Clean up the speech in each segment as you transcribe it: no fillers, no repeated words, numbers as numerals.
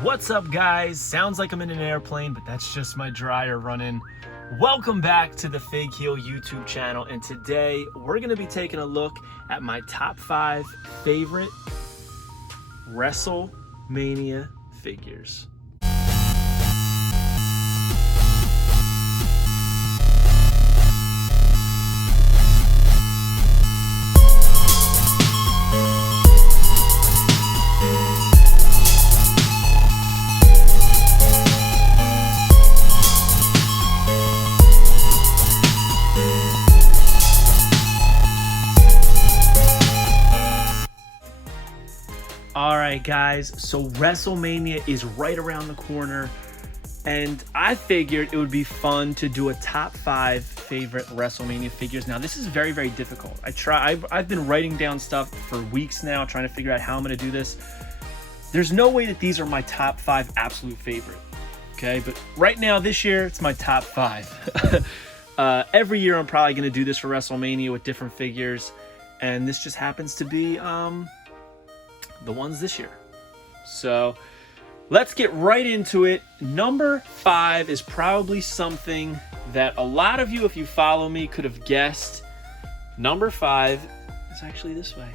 What's up, guys? Sounds like I'm in an airplane, but that's just my dryer running. Welcome back to the Fig Heel YouTube channel, and today we're going to be taking a look at my top 5 favorite Wrestlemania figures. Alright guys, so WrestleMania is right around the corner, and I figured it would be fun to do a top 5 favorite WrestleMania figures. Now this is very, very difficult. I've been writing down stuff for weeks now, trying to figure out how I'm going to do this. There's no way that these are my top 5 absolute favorite, okay? But right now, this year, it's my top 5. Every year I'm probably going to do this for WrestleMania with different figures, and this just happens to be the ones this year. So let's get right into it. Number 5 is probably something that a lot of you, if you follow me, could have guessed. Number 5 is actually this way.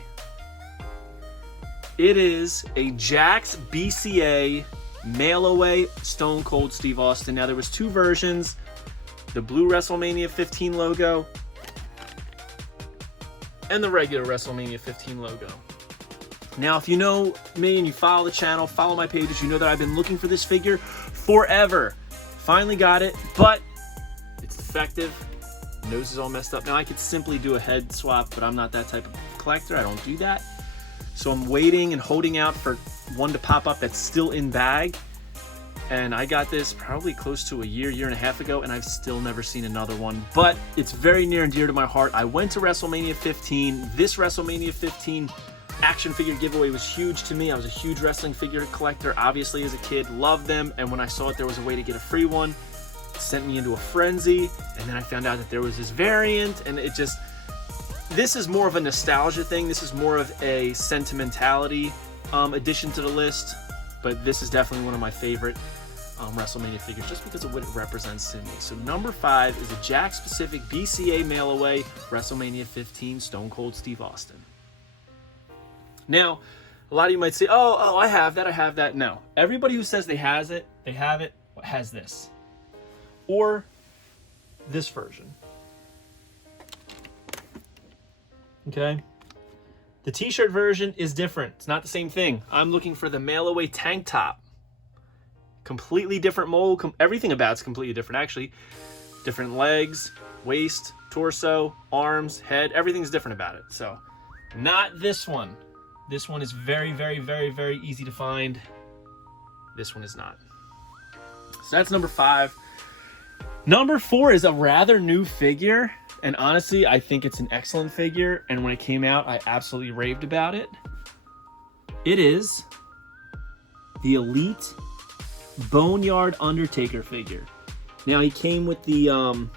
It is a Jakks BCA mail-away Stone Cold Steve Austin. Now there was 2 versions, the blue WrestleMania 15 logo and the regular WrestleMania 15 logo. Now, if you know me and you follow the channel, follow my pages, you know that I've been looking for this figure forever. Finally got it, but it's defective. Nose is all messed up. Now, I could simply do a head swap, but I'm not that type of collector. I don't do that. So I'm waiting and holding out for one to pop up that's still in bag. And I got this probably close to a year and a half ago, and I've still never seen another one. But it's very near and dear to my heart. I went to WrestleMania 15. This WrestleMania 15 action figure giveaway was huge to me. I was a huge wrestling figure collector, obviously, as a kid. Loved them, and when I saw it there was a way to get a free one, it sent me into a frenzy. And then I found out that there was this variant, and it just, this is more of a nostalgia thing. This is more of a sentimentality addition to the list, but this is definitely one of my favorite WrestleMania figures just because of what it represents to me. So number 5 is a Jakks specific BCA mail away WrestleMania 15 Stone Cold Steve Austin. Now, a lot of you might say, oh, I have that. No. Everybody who says they have it, has this. Or this version. Okay? The t-shirt version is different. It's not the same thing. I'm looking for the mail-away tank top. Completely different mold. Everything about it's completely different, actually. Different legs, waist, torso, arms, head. Everything's different about it. So, not this one. This one is very, very, very, very easy to find. This one is not. So that's number 5. Number 4 is a rather new figure. And honestly, I think it's an excellent figure. And when it came out, I absolutely raved about it. It is the Elite Boneyard Undertaker figure. Now, he came with the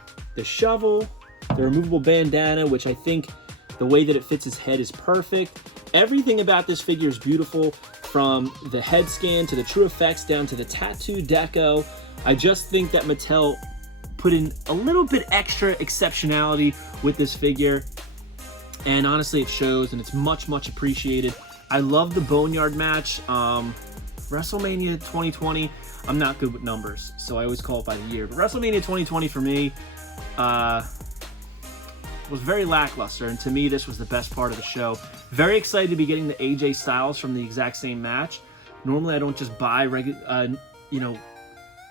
shovel, the removable bandana, which I think the way that it fits his head is perfect. Everything about this figure is beautiful, from the head scan to the true effects down to the tattoo deco. I just think that Mattel put in a little bit extra exceptionality with this figure, and honestly it shows, and it's much, much appreciated. I love the Boneyard match. WrestleMania 2020, I'm not good with numbers, so I always call it by the year, but WrestleMania 2020 for me was very lackluster, and to me this was the best part of the show. Very excited to be getting the AJ Styles from the exact same match. Normally I don't just buy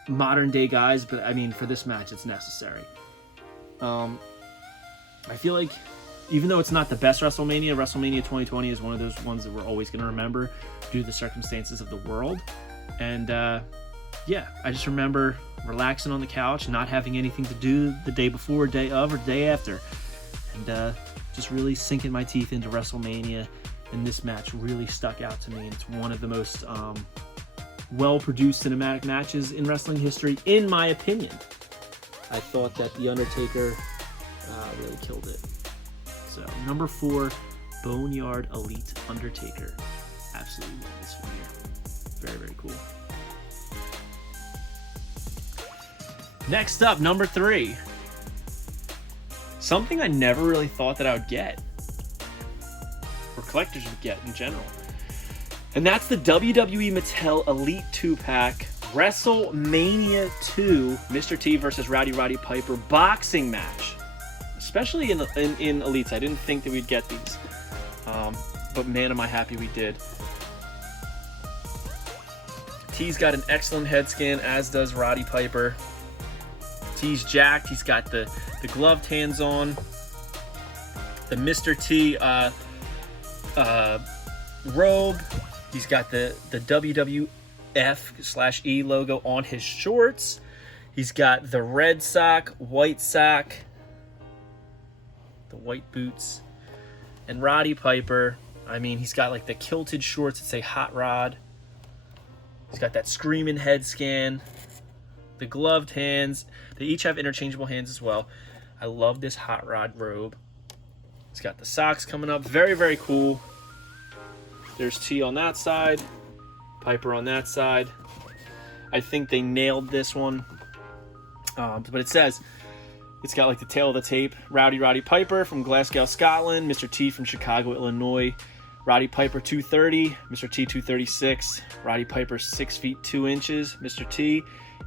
modern day guys, but I mean for this match it's necessary. I feel like even though it's not the best WrestleMania 2020 is one of those ones that we're always going to remember due to the circumstances of the world. And yeah, I just remember relaxing on the couch, not having anything to do the day before, day of, or day after, and just really sinking my teeth into WrestleMania. And this match really stuck out to me. It's one of the most well-produced cinematic matches in wrestling history, in my opinion. I thought that The Undertaker really killed it. So, number 4, Boneyard Elite Undertaker. Absolutely love this figure. Very, very cool. Next up, number 3. Something I never really thought that I would get, or collectors would get in general. And that's the WWE Mattel Elite 2-pack WrestleMania 2 Mr. T versus Roddy Piper boxing match. Especially in Elites. I didn't think that we'd get these. But man, am I happy we did. T's got an excellent head scan, as does Roddy Piper. T's jacked. He's got the gloved hands on. The Mr. T robe. He's got the WWF/E logo on his shorts. He's got the red sock, white sock, the white boots. And Roddy Piper, I mean, he's got like the kilted shorts that say Hot Rod. He's got that screaming head scan, the gloved hands. They each have interchangeable hands as well. I love this Hot Rod robe. He's got the socks coming up. Very, very cool. There's T on that side, Piper on that side. I think they nailed this one. But it says, it's got like the tail of the tape. Roddy Piper from Glasgow, Scotland. Mr. T from Chicago, Illinois. Roddy Piper 230, Mr. T 236. Roddy Piper 6 feet 2 inches. Mr. T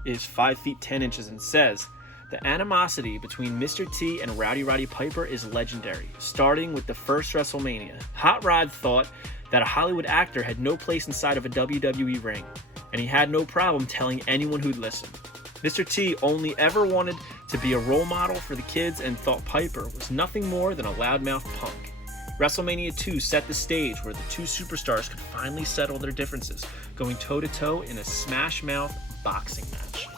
is 5 feet 10 inches, and says, the animosity between Mr. T and Roddy Piper is legendary, starting with the first WrestleMania. Hot Rod thought that a Hollywood actor had no place inside of a WWE ring, and he had no problem telling anyone who'd listen. Mr. T only ever wanted to be a role model for the kids and thought Piper was nothing more than a loudmouth punk. WrestleMania 2 set the stage where the two superstars could finally settle their differences, going toe-to-toe in a smash-mouth boxing match.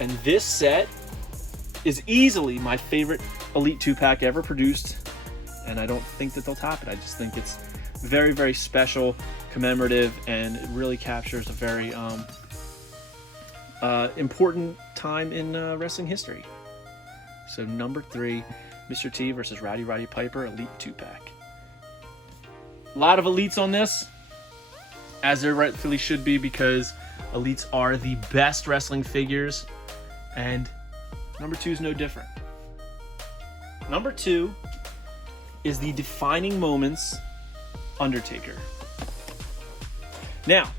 And this set is easily my favorite Elite 2-pack ever produced, and I don't think that they'll top it. I just think it's very, very special, commemorative, and it really captures a very important time in wrestling history. So number 3, Mr. T versus Roddy Piper Elite 2-pack. A lot of Elites on this, as there rightfully should be, because Elites are the best wrestling figures, and number 2 is no different. Number 2 is the Defining Moments Undertaker. Now,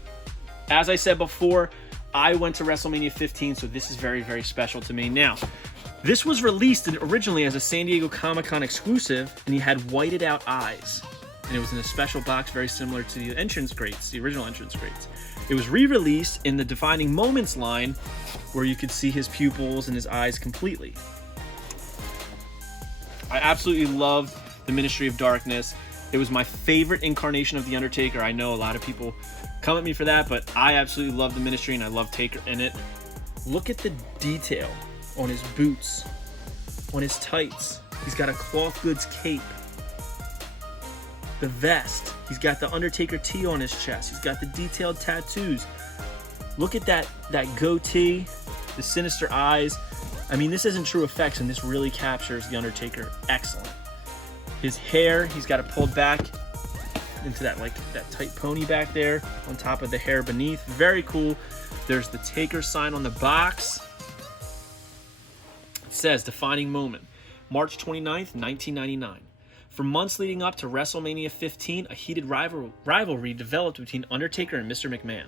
as I said before, I went to WrestleMania 15, so this is very, very special to me. Now, this was released originally as a San Diego Comic-Con exclusive, and he had whited out eyes. And it was in a special box very similar to the entrance crates, the original entrance crates. It was re-released in the Defining Moments line, where you could see his pupils and his eyes completely. I absolutely loved the Ministry of Darkness. It was my favorite incarnation of The Undertaker. I know a lot of people come at me for that, but I absolutely love the Ministry, and I love Taker in it. Look at the detail on his boots, on his tights. He's got a cloth goods cape. The vest. He's got the Undertaker T on his chest. He's got the detailed tattoos. Look at that goatee, the sinister eyes. I mean, this isn't true effects, and this really captures The Undertaker excellent. His hair, he's got it pulled back into that tight pony back there on top of the hair beneath. Very cool. There's the Taker sign on the box. It says, Defining Moment, March 29th, 1999. For months leading up to WrestleMania 15, a heated rivalry developed between Undertaker and Mr. McMahon.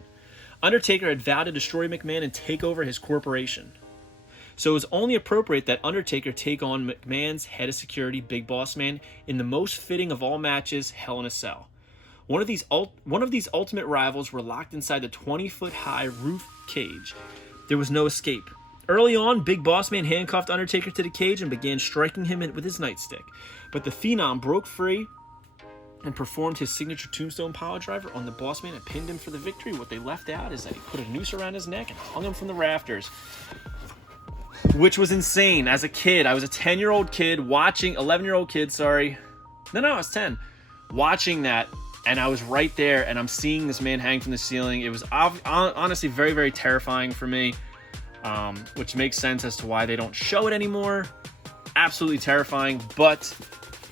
Undertaker had vowed to destroy McMahon and take over his corporation. So it was only appropriate that Undertaker take on McMahon's head of security, Big Boss Man, in the most fitting of all matches, Hell in a Cell. One of these ultimate rivals were locked inside the 20-foot-high roof cage. There was no escape. Early on, Big Boss Man handcuffed Undertaker to the cage and began striking him with his nightstick. But the Phenom broke free and performed his signature tombstone piledriver on the Boss Man and pinned him for the victory. What they left out is that he put a noose around his neck and hung him from the rafters, which was insane. As a kid, I was a 11-year-old kid, sorry. No, I was 10. Watching that, and I was right there, and I'm seeing this man hang from the ceiling. It was honestly very, very terrifying for me. Which makes sense as to why they don't show it anymore. Absolutely terrifying, but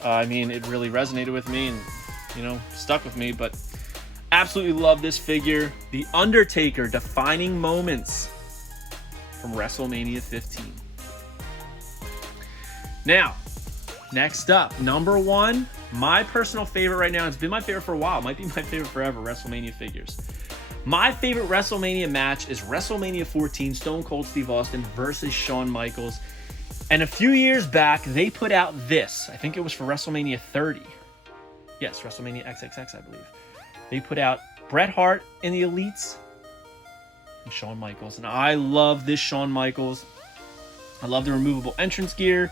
I mean, it really resonated with me and, stuck with me. But absolutely love this figure. The Undertaker Defining Moments from WrestleMania 15. Now, next up, number one, my personal favorite right now. It's been my favorite for a while. It might be my favorite forever, WrestleMania figures. My favorite WrestleMania match is WrestleMania 14, Stone Cold Steve Austin versus Shawn Michaels. And a few years back, they put out this. I think it was for WrestleMania 30. Yes, WrestleMania XXX, I believe. They put out Bret Hart in the Elites and Shawn Michaels. And I love this Shawn Michaels. I love the removable entrance gear,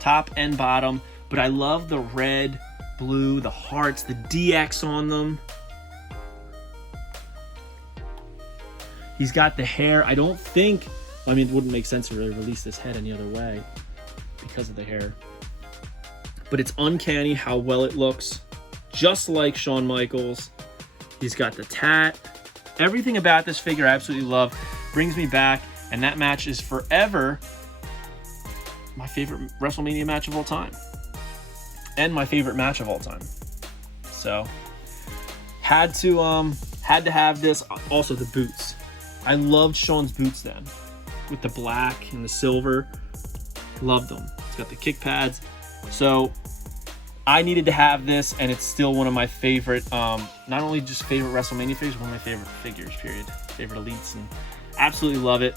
top and bottom. But I love the red, blue, the hearts, the DX on them. He's got the hair. I don't think... I mean, it wouldn't make sense to really release this head any other way because of the hair. But it's uncanny how well it looks. Just like Shawn Michaels. He's got the tat. Everything about this figure I absolutely love. Brings me back. And that match is forever my favorite WrestleMania match of all time. And my favorite match of all time. So, had to have this. Also, the boots. I loved Shawn's boots then. With the black and the silver. Loved them. It's got the kick pads. So I needed to have this, and it's still one of my favorite, not only just favorite WrestleMania figures, one of my favorite figures, period. Favorite Elites, and absolutely love it.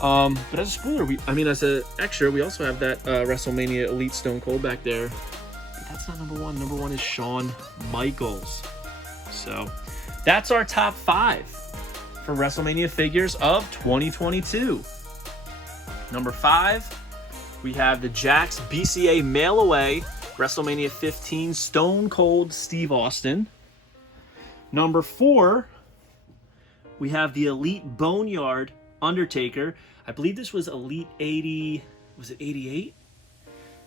But as a spoiler, as an extra, we also have that WrestleMania Elite Stone Cold back there. But that's not number one. Number one is Shawn Michaels. So that's our top 5 for WrestleMania figures of 2022. Number 5, we have the Jakks BCA Mail Away WrestleMania 15 Stone Cold Steve Austin. Number 4, we have the Elite Boneyard Undertaker. I believe this was Elite 80, was it 88?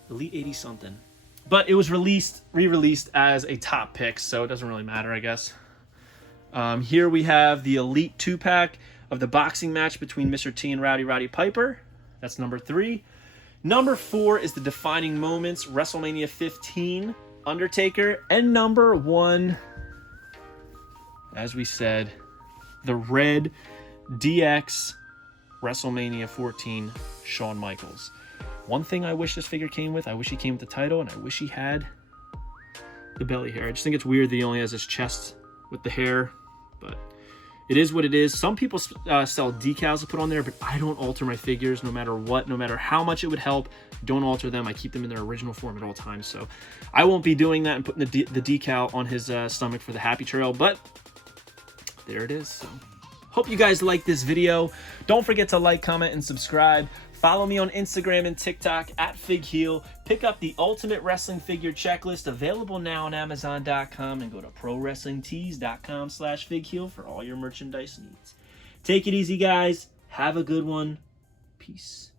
Elite 80 something. But it was re-released as a top pick, so it doesn't really matter, I guess. Here we have the Elite 2-pack of the boxing match between Mr. T and Roddy Piper. That's number 3. Number 4 is the Defining Moments WrestleMania 15 Undertaker. And number 1, as we said, the red DX WrestleMania 14 Shawn Michaels. One thing I wish this figure came with, I wish he came with the title, and I wish he had the belly hair. I just think it's weird that he only has his chest with the hair, but it is what it is. Some people sell decals to put on there, but I don't alter my figures no matter what, no matter how much it would help. Don't alter them. I keep them in their original form at all times, so I won't be doing that and putting the decal on his stomach for the Happy Trail, but there it is. So hope you guys like this video. Don't forget to like, comment, and subscribe. Follow me on Instagram and TikTok at FigHeal. Pick up the Ultimate Wrestling Figure Checklist, available now on Amazon.com, and go to ProWrestlingTees.com/FigHeal for all your merchandise needs. Take it easy, guys. Have a good one. Peace.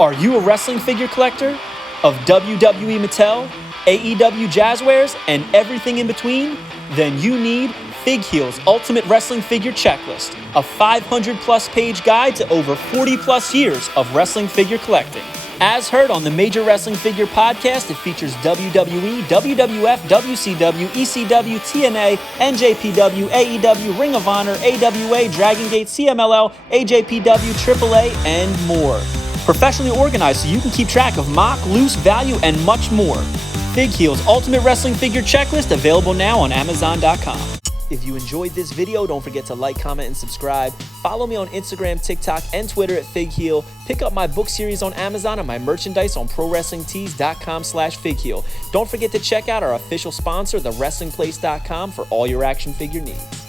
Are you a wrestling figure collector of WWE, Mattel, AEW Jazzwares, and everything in between? Then you need FigHeal's Ultimate Wrestling Figure Checklist, a 500-plus page guide to over 40-plus years of wrestling figure collecting. As heard on the Major Wrestling Figure podcast, it features WWE, WWF, WCW, ECW, TNA, NJPW, AEW, Ring of Honor, AWA, Dragon Gate, CMLL, AJPW, AAA, and more. Professionally organized so you can keep track of mock, loose, value, and much more. FigHeal's Ultimate Wrestling Figure Checklist, available now on Amazon.com. If you enjoyed this video, don't forget to like, comment, and subscribe. Follow me on Instagram, TikTok, and Twitter at FigHeal. Pick up my book series on Amazon and my merchandise on ProWrestlingTees.com/FigHeal. Don't forget to check out our official sponsor, TheWrestlingPlace.com, for all your action figure needs.